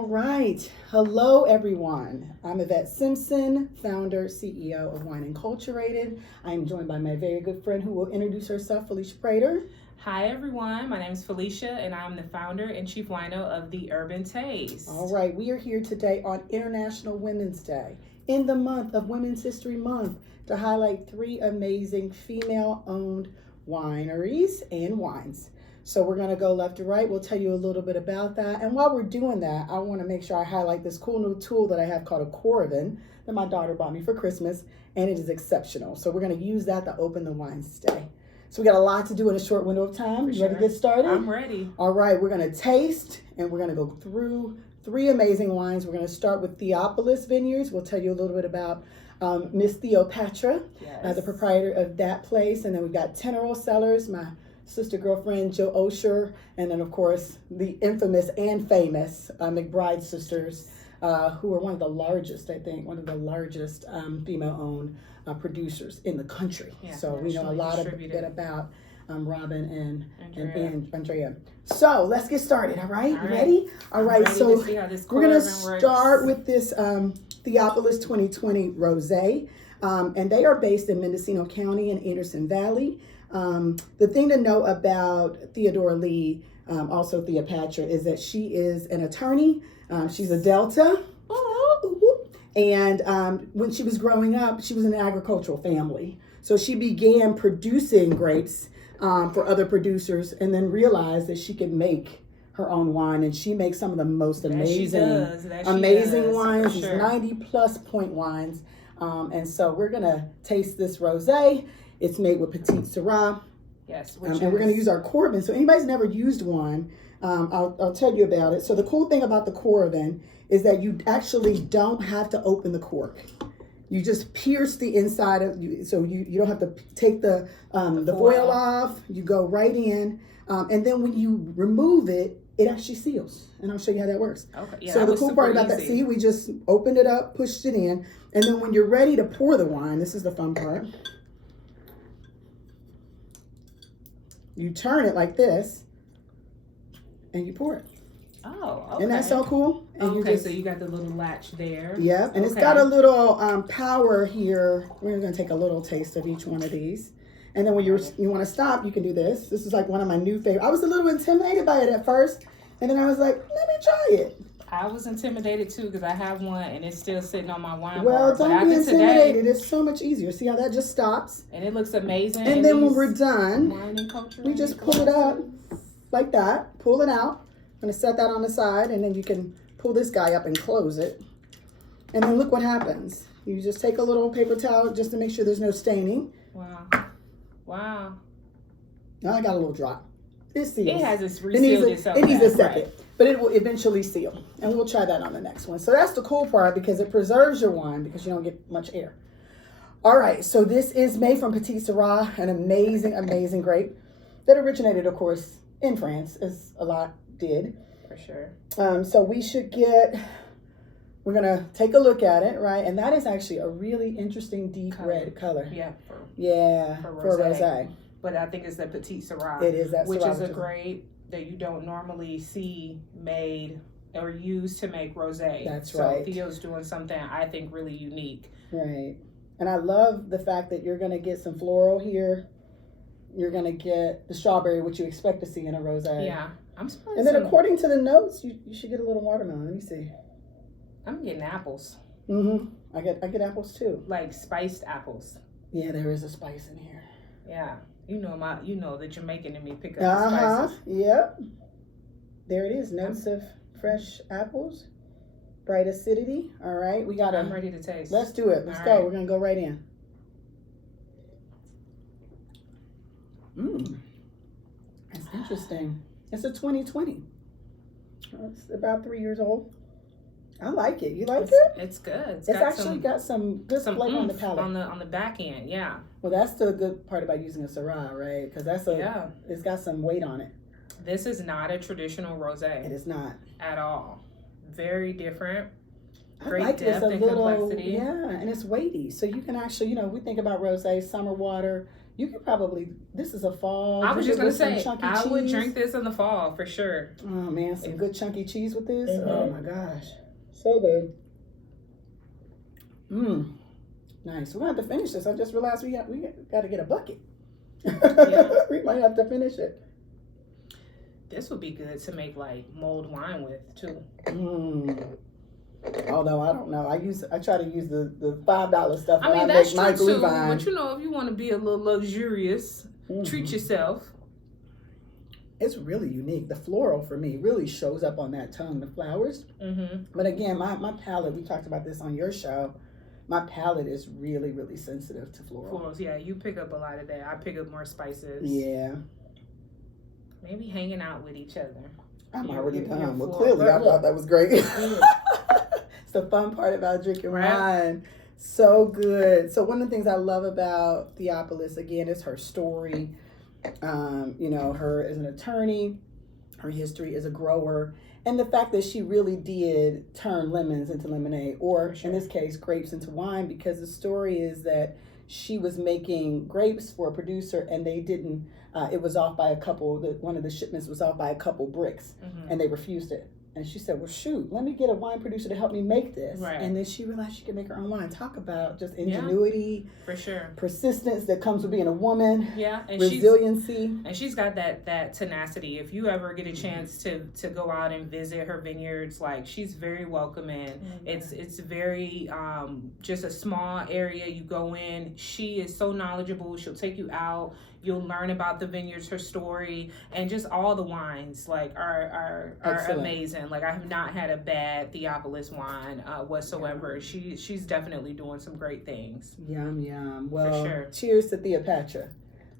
All right. Hello, everyone. I'm Yvette Simpson, founder, CEO of Wine Inculturated. I am joined by my very good friend who will introduce herself, Felicia Prater. Hi, everyone. My name is Felicia, and I'm the founder and chief wino of The Urban Taste. All right. We are here today on International Women's Day, in the month of Women's History Month, to highlight 3 amazing female-owned wineries and wines. So we're going to go left to right. We'll tell you a little bit about that. And while we're doing that, I want to make sure I highlight this cool new tool that I have called a Coravin that my daughter bought me for Christmas, and it is exceptional. So we're going to use that to open the wines today. So we got a lot to do in a short window of time. You ready to get started? I'm ready. All right, we're going to taste, and we're going to go through 3 amazing wines. We're going to start with Theopolis Vineyards. We'll tell you a little bit about Miss Theopolis, the proprietor of that place. And then we've got Teneral Cellars, my sister girlfriend Jo Osher, and then of course the infamous and famous McBride Sisters, who are one of the largest female-owned producers in the country. Yeah, so we know a lot bit about Robin and Andrea. So let's get started. All right, you ready? All right. So we're gonna start with this Theopolis 2020 Rosé, and they are based in Mendocino County in Anderson Valley. The thing to know about Theodora Lee, also Theopatra, is that she is an attorney. She's a Delta. And when she was growing up, she was in an agricultural family. So she began producing grapes for other producers and then realized that she could make her own wine. And she makes some of the most amazing wines, these 90+ point wines. And so we're going to taste this rosé. It's made with Petit Sirah. Yes. And we're going to use our Coravin. So anybody's never used one, I'll tell you about it. So the cool thing about the Coravin is that you actually don't have to open the cork. You just pierce the inside of you, so you don't have to take the foil off. You go right in, and then when you remove it, it actually seals. And I'll show you how that works. Okay. Yeah, so the cool part about that, see, we just opened it up, pushed it in, and then when you're ready to pour the wine, this is the fun part. You turn it like this, and you pour it. Oh, okay. Isn't that so cool? And so you got the little latch there. Yeah, and it's got a little power here. We're going to take a little taste of each one of these. And then when you want to stop, you can do this. This is like one of my new favorites. I was a little intimidated by it at first, and then I was like, let me try it. I was intimidated too because I have one and it's still sitting on my wine bar. Well, don't be intimidated. It's so much easier. See how that just stops? And it looks amazing. And then when we're done, we just pull it up like that. Pull it out. I'm going to set that on the side, and then you can pull this guy up and close it. And then look what happens. You just take a little paper towel just to make sure there's no staining. Wow. Wow. Now I got a little drop. It seals. It has its resealed itself. It needs a second, but it will eventually seal. And we'll try that on the next one. So that's the cool part because it preserves your wine because you don't get much air. All right, so this is made from Petit Sirah, an amazing, amazing grape that originated, of course, in France, as a lot did. For sure. So we're gonna take a look at it, right? And that is actually a really interesting deep red color. Yeah. For rosé. But I think it's the Petit Sirah. It is that which Syrah, is a grape that you don't normally see made or used to make rosé. That's right. So Theo's doing something I think really unique. Right. And I love the fact that you're gonna get some floral here. You're gonna get the strawberry, which you expect to see in a rosé. Yeah. And then according to the notes, you should get a little watermelon. Let me see. I'm getting apples. Mm-hmm. I get apples too. Like spiced apples. Yeah, there is a spice in here. Yeah. You know the Jamaican in me pick up the spices. Yep. There it is. Notes of fresh apples. Bright acidity. All right. I'm ready to taste. Let's do it. Let's go. Right. We're gonna go right in. That's interesting. It's a 2020. It's about 3 years old. I like it. You like it? It's good. It's actually got some good flavor on the palate. On the back end, yeah. Well, that's the good part about using a Syrah, right? Because it's got some weight on it. This is not a traditional rosé. It is not at all. Very different. Great like depth and complexity. Yeah, and it's weighty. So you can actually, we think about rosé, summer water. You could probably, this is a fall. I was just going to say, I would cheese. drink this in the fall for sure. Oh man, some good chunky cheese with this. Oh my gosh. So good. Nice. We're going to have to finish this. I just realized we got to get a bucket. Yeah. We might have to finish it. This would be good to make like mulled wine with too. Although I don't know, I try to use the $5 stuff. I mean, that's true too. But you know, if you want to be a little luxurious, treat yourself. It's really unique. The floral for me really shows up on that tongue. The flowers. But again, my palate. We talked about this on your show. My palate is really, really sensitive to florals. Yeah, you pick up a lot of that. I pick up more spices. Yeah. Maybe hanging out with each other. I'm already done. Well, clearly, I thought that was great. It's the fun part about drinking wine. So good. So one of the things I love about Theopolis, again, is her story. Her as an attorney, her history as a grower, and the fact that she really did turn lemons into lemonade, or in this case, grapes into wine, because the story is that she was making grapes for a producer and they didn't, it was off by a couple, one of the shipments was off by a couple bricks and they refused it. And she said, well, shoot, let me get a wine producer to help me make this. Right. And then she realized she could make her own wine. Talk about just ingenuity. For sure. Persistence that comes with being a woman. Yeah. And resiliency. She's got that tenacity. If you ever get a chance to go out and visit her vineyards, like, she's very welcoming. It's very, just a small area you go in. She is so knowledgeable. She'll take you out. You'll learn about the vineyards, her story, and just all the wines are amazing. Like, I have not had a bad Theopolis wine whatsoever. Yeah. She's definitely doing some great things. Yum yum. Well, for sure. Cheers to Theopatra.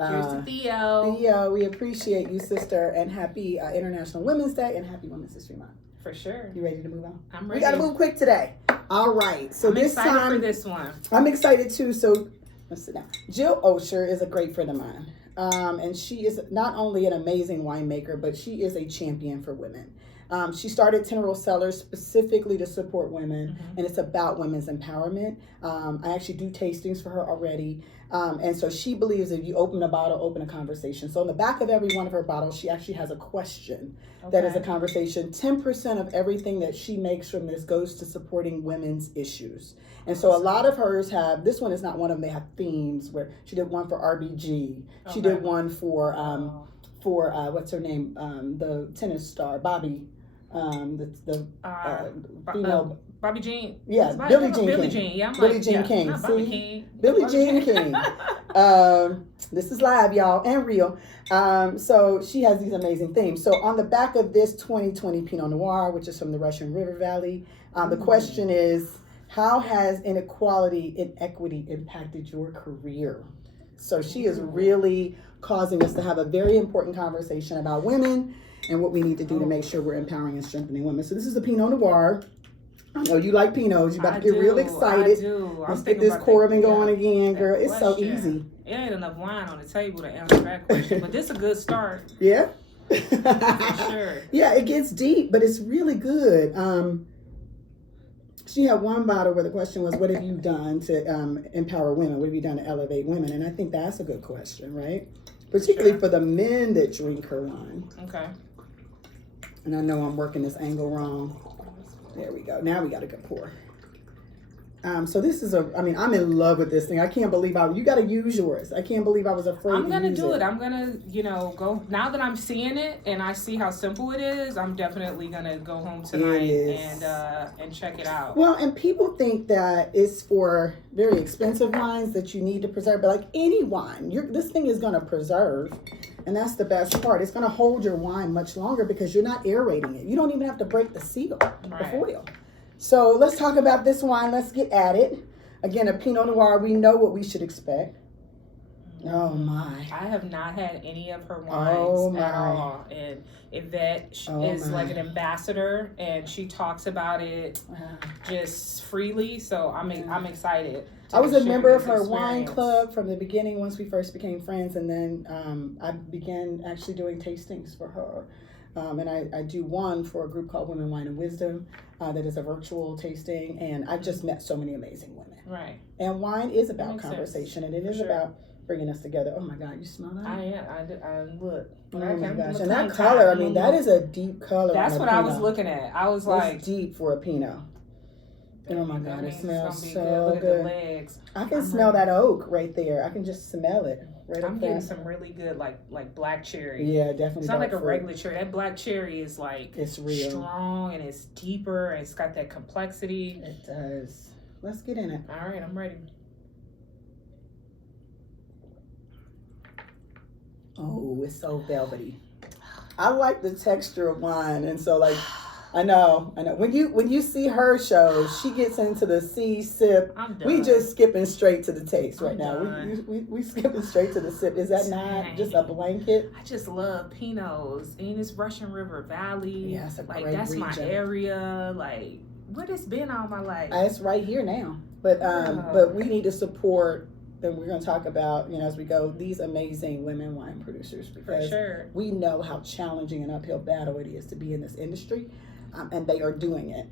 Cheers to Theo. Theo, we appreciate you, sister, and happy International Women's Day and happy Women's History Month. For sure. You ready to move on? I'm ready. We got to move quick today. All right. So I'm excited for this one. I'm excited too. So let's sit down. Jill Osher is a great friend of mine. And she is not only an amazing winemaker, but she is a champion for women. She started Teneral Cellars specifically to support women, and it's about women's empowerment. I actually do tastings for her already. And so she believes if you open a bottle, open a conversation. So on the back of every one of her bottles, she actually has a question that is a conversation. 10% of everything that she makes from this goes to supporting women's issues. And so a lot of hers have, this one is not one of them, they have themes where she did one for RBG. She did one for what's her name? The tennis star, Bobby. Female. Bobby Jean. Yeah, Billie Jean King. Billie Jean. Yeah, Billie Jean King. See? Billie Jean King. This is live, y'all, and real. So she has these amazing themes. So on the back of this 2020 Pinot Noir, which is from the Russian River Valley, the question is, how has inequality and equity impacted your career? So she is really causing us to have a very important conversation about women and what we need to do to make sure we're empowering and strengthening women. So this is the Pinot Noir. I know you like Pinots. You're about to get real excited. I do. Let's get this Coravin going again, girl. It's so easy. It ain't enough wine on the table to answer that question, but this is a good start. Yeah? For sure. Yeah, it gets deep, but it's really good. She had one bottle where the question was, what have you done to empower women? What have you done to elevate women? And I think that's a good question, right? Particularly for the men that drink her wine. Okay. And I know I'm working this angle wrong. There we go. Now we got a good pour. So this is I'm in love with this thing. I can't believe you got to use yours. I can't believe I was afraid to use it. I'm going to do it. I'm going to, go. Now that I'm seeing it and I see how simple it is, I'm definitely going to go home tonight and check it out. Well, and people think that it's for very expensive wines that you need to preserve. But like any wine, this thing is going to preserve. And that's the best part. It's going to hold your wine much longer because you're not aerating it. You don't even have to break the seal, the foil. So let's talk about this wine. Let's get at it. Again, a Pinot Noir, we know what we should expect. Oh my. I have not had any of her wines at all. And Yvette is like an ambassador and she talks about it just freely. So I'm excited. I was a member of her wine club from the beginning once we first became friends. And then I began actually doing tastings for her. And I do one for a group called Women, Wine, and Wisdom that is a virtual tasting. And I've just met so many amazing women. Right. And wine is about conversation. And it is about bringing us together. Oh my God, you smell that? I am. I look. Oh my gosh, and that color, I mean, that is a deep color. That's what I was looking at. I was like, it's deep for a Pinot. And oh my God, it smells so Look good. at the legs. I can smell that oak right there. I can just smell it. Right I'm getting some really good like black cherry. Yeah, definitely. It's not like a regular cherry. That black cherry is like it's real, strong, and it's deeper, and it's got that complexity. It does. Let's get in it. All right, I'm ready. Oh, it's so velvety. I like the texture of wine, and so like I know. When you see her shows, she gets into the sip. We just skipping straight to the taste right now. We skipping straight to the sip. Is that not just a blanket? I just love Pinots in this Russian River Valley. Yeah, it's a great that's region. My area. Like, where it's been all my life. It's right here now. But we need to support. And we're going to talk about, as we go, these amazing women wine producers, because we know how challenging an uphill battle it is to be in this industry, and they are doing it,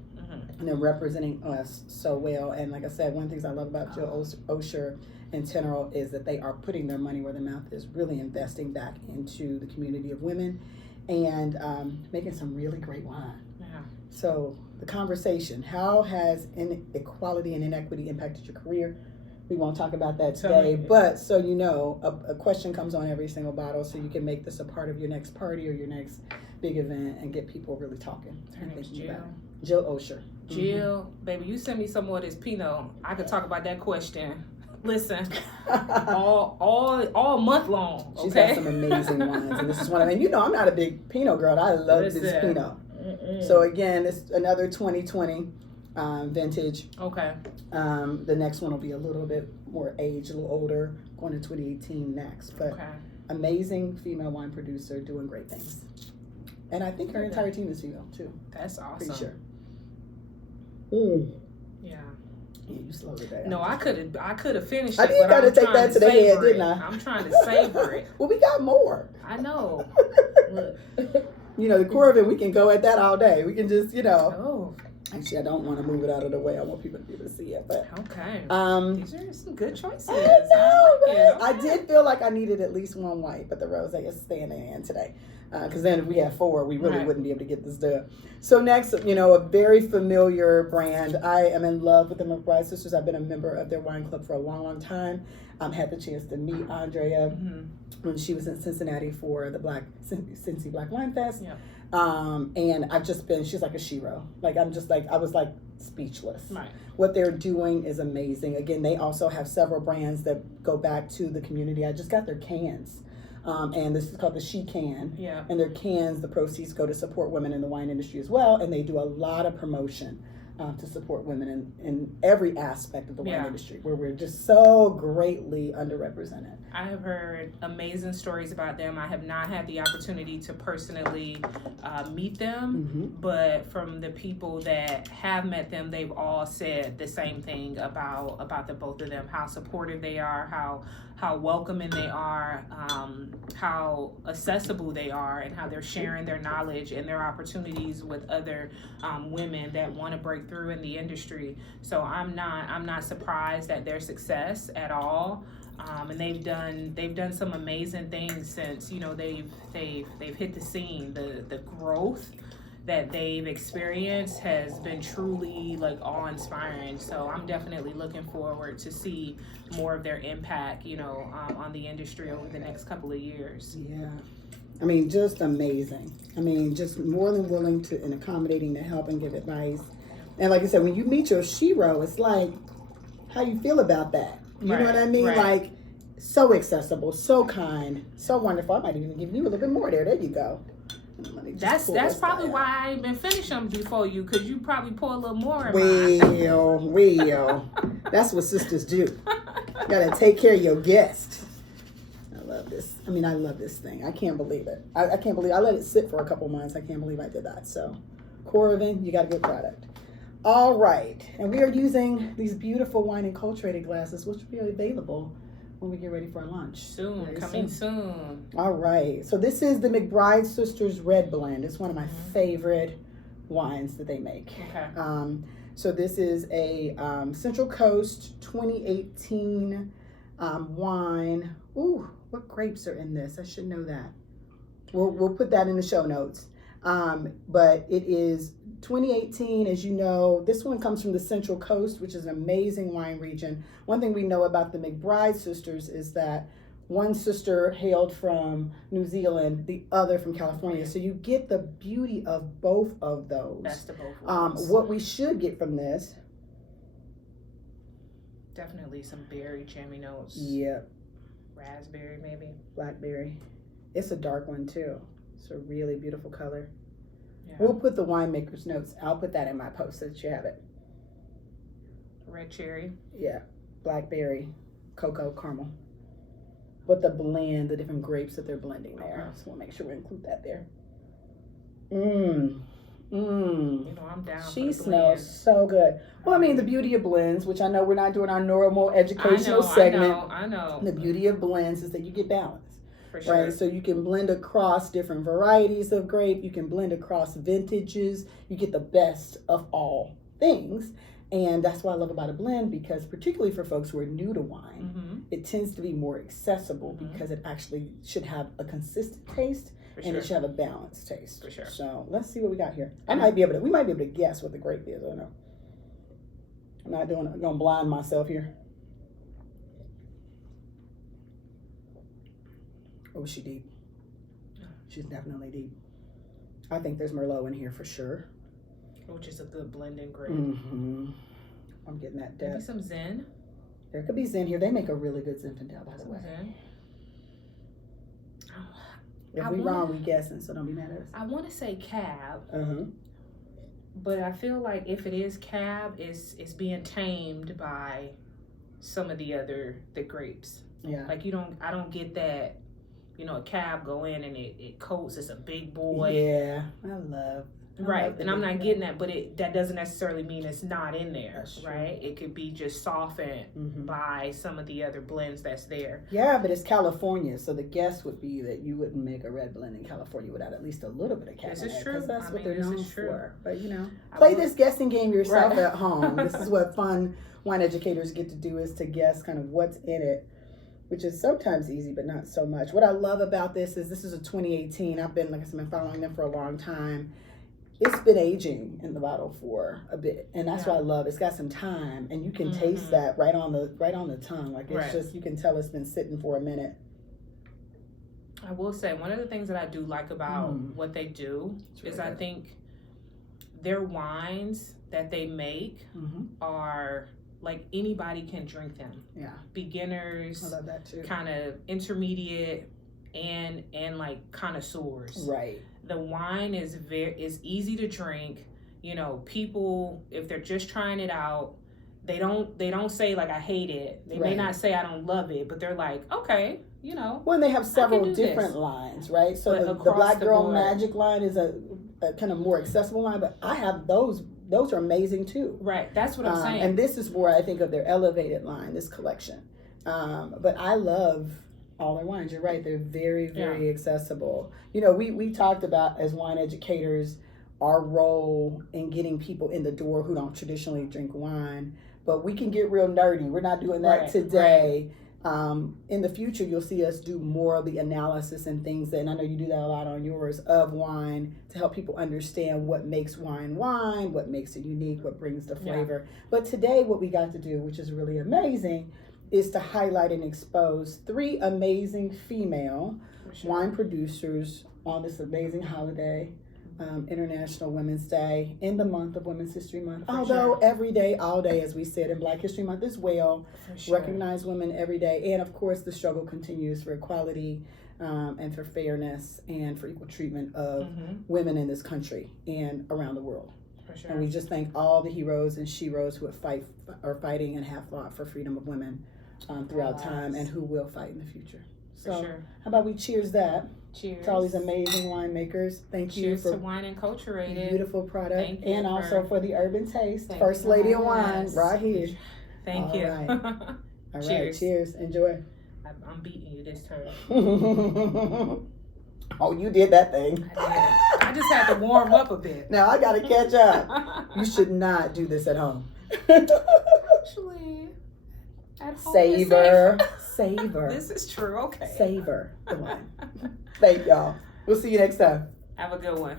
and they're representing us so well. And like I said, one of the things I love about Jill Osher and Teneral is that they are putting their money where their mouth is, really investing back into the community of women, and making some really great wine. Yeah. So the conversation, how has inequality and inequity impacted your career? We won't talk about that today, but so you know, a question comes on every single bottle, so you can make this a part of your next party or your next big event and get people really talking. Her name's Jill. Jill Osher. Jill, baby, you send me some more of this Pinot. I could talk about that question. Listen, all month long. Okay? She's got some amazing wines, and this is one of them. And I'm not a big Pinot girl. I love this Pinot. So again, it's another 2020. Vintage. Okay. The next one will be a little bit more aged, a little older, going to 2018 next. But amazing female wine producer doing great things. And I think her entire team is female too. That's awesome. Pretty sure. Yeah. Yeah, you slowed it down. No, I could have finished it. I did gotta take that to the head, didn't I? I'm trying to savor it. Well, we got more. I know. Look. The Coravin, we can go at that all day. We can just, Oh. Actually, I don't want to move it out of the way. I want people to be able to see it. But okay. These are some good choices. I know, right? Okay. I did feel like I needed at least one white, but the rose is standing in today. Because then if we had 4, we really wouldn't be able to get this done. So next, a very familiar brand. I am in love with the McBride Sisters. I've been a member of their wine club for a long, long time. Had the chance to meet Andrea when she was in Cincinnati for the Cincy Black Wine Fest. Yeah. And I've just been, she's like a shero. Like, I was like speechless. Right. What they're doing is amazing. Again, they also have several brands that go back to the community. I just got their cans. And this is called the She Can. Yeah. And their cans, the proceeds go to support women in the wine industry as well. And they do a lot of promotion to support women in every aspect of the wine industry, where we're just so greatly underrepresented. I have heard amazing stories about them. I have not had the opportunity to personally meet them, but from the people that have met them, they've all said the same thing about the both of them, how supportive they are, how welcoming they are, how accessible they are, and how they're sharing their knowledge and their opportunities with other women that want to break through in the industry. So I'm not surprised at their success at all. And they've done some amazing things since they've hit the scene. The growth that they've experienced has been truly awe-inspiring. So I'm definitely looking forward to see more of their impact, on the industry over the next couple of years. Yeah. I mean, just amazing. I mean, just more than willing to and accommodating to help and give advice. And like I said, when you meet your shero, it's like, how you feel about that? You know what I mean? Right. Like, so accessible, so kind, so wonderful. I might even give you a little bit more there. There you go. That's probably why I ain't been finished them before you, because you probably pour a little more in Well, that's what sisters do. Gotta take care of your guest. I love this. I mean, I love this thing. I can't believe it. I can't believe I let it sit for a couple months. I can't believe I did that. So, Coravin, you got a good product. All right, and we are using these beautiful wine Inculturated glasses, which will be available when we get ready for our lunch. Coming soon. All right. So this is the McBride Sisters Red Blend. It's one of my favorite wines that they make. Okay. So this is a Central Coast 2018 wine. Ooh, what grapes are in this? I should know that. We'll put that in the show notes. But it is 2018, as you know. This one comes from the Central Coast, which is an amazing wine region. One thing we know about the McBride sisters is that one sister hailed from New Zealand, the other from California. So you get the beauty of both of those. Best of both worlds. What we should get from this. Definitely some berry jammy notes. Yep. Raspberry, maybe. Blackberry. It's a dark one too. It's a really beautiful color. Yeah. We'll put the winemaker's notes. I'll put that in my post so that you have it. Red cherry. Yeah. Blackberry, cocoa, caramel. But the blend, the different grapes that they're blending there. So we'll make sure we include that there. You know, I'm down. She smells so good. Well, I mean, the beauty of blends, which I know we're not doing our normal educational segment. I know. The beauty of blends is that you get balance. For sure. Right? So you can blend across different varieties of grape. You can blend across vintages. You get the best of all things. And that's what I love about a blend, because particularly for folks who are new to wine, it tends to be more accessible because it actually should have a consistent taste and it should have a balanced taste. For sure. So let's see what we got here. We might be able to guess what the grape is. I don't know. I'm gonna blind myself here. Oh, she deep. She's definitely deep. I think there's Merlot in here for sure. Which is a good blending grape. I'm getting that depth. Maybe some Zen. There could be Zen here. They make a really good Zinfandel, by the way. Zen. If we're wrong, we guessing, so don't be mad at us. I want to say Cab. But I feel like if it is Cab, it's being tamed by some of the grapes. Yeah. Like I don't get that. You know, a Cab go in and it coats. It's a big boy. Yeah, I love. Right, and I'm not getting that, but that doesn't necessarily mean it's not in there, That's right? It could be just softened by some of the other blends that's there. Yeah, but it's California, so the guess would be that you wouldn't make a red blend in California without at least a little bit of Cabernet. This is true. Because that's what they're known for. But, you know, this guessing game yourself at home. This is what fun wine educators get to do, is to guess kind of what's in it, which is sometimes easy, but not so much. What I love about this is a 2018. I've been following them for a long time. It's been aging in the bottle for a bit, and that's what I love. It's got some time, and you can taste that right on the tongue. Like it's just, you can tell it's been sitting for a minute. I will say one of the things that I do like about what they do is I think their wines that they make are like anybody can drink them. Yeah, beginners, I love that too. Kind of intermediate and like connoisseurs. Right. The wine is easy to drink. You know, people, if they're just trying it out, they don't say like I hate it. They may not say I don't love it, but they're like, okay, you know. Well, and they have several different lines, right? So the Black Girl Magic line is a kind of more accessible line, but I have those. Those are amazing too. Right, that's what I'm saying. And this is where I think of their elevated line, this collection. But I love all their wines. You're right. They're very, very accessible. You know, we talked about, as wine educators, our role in getting people in the door who don't traditionally drink wine, but we can get real nerdy. We're not doing that today. Right. In the future, you'll see us do more of the analysis and things, and I know you do that a lot on yours, of wine, to help people understand what makes wine, what makes it unique, what brings the flavor. But today, what we got to do, which is really amazing, is to highlight and expose 3 amazing female wine producers on this amazing holiday, International Women's Day, in the month of Women's History Month. Although every day, all day, as we said, in Black History Month as well, recognize women every day. And of course, the struggle continues for equality and for fairness and for equal treatment of women in this country and around the world. And we just thank all the heroes and sheroes who are fighting and have fought for freedom of women throughout time, and who will fight in the future. So how about we cheers that? Cheers to all these amazing winemakers. Thank you for to Wine Inculturated. Beautiful product. And also for the Urban Taste. First Lady of Wine right here. Thank you. Right. All right. Cheers. Enjoy. I'm beating you this time. Oh, you did that thing. I just had to warm up a bit. Now I got to catch up. You should not do this at home. Actually, at home. Savor. Savor. This is true. Okay. Savor the wine. Thank y'all. We'll see you next time. Have a good one.